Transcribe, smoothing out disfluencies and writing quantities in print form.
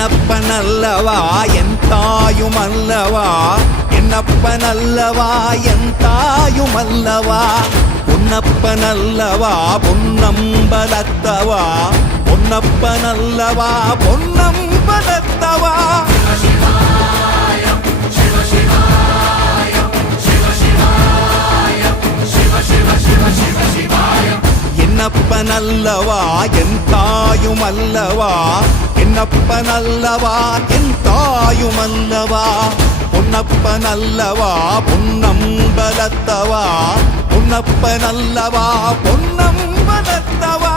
என்னப்பனல்லவா என் தாயுமல்லவா, என்னப்பனல்லவா என் தாயுமல்லவா, பொன்னப்பனல்லவா பொன்னம்பலத்தவா, பொன்னப்பனல்லவா பொன்னம்பலத்தவா. என்னப்பனல்லவா என் தாயுமல்லவா, என்னப்பனல்லவா என் தாயுமல்லவா, பொன்னப்பனல்லவா பொன்னம்பலத்தவா, பொன்னப்பனல்லவா பொன்னம்பலத்தவா.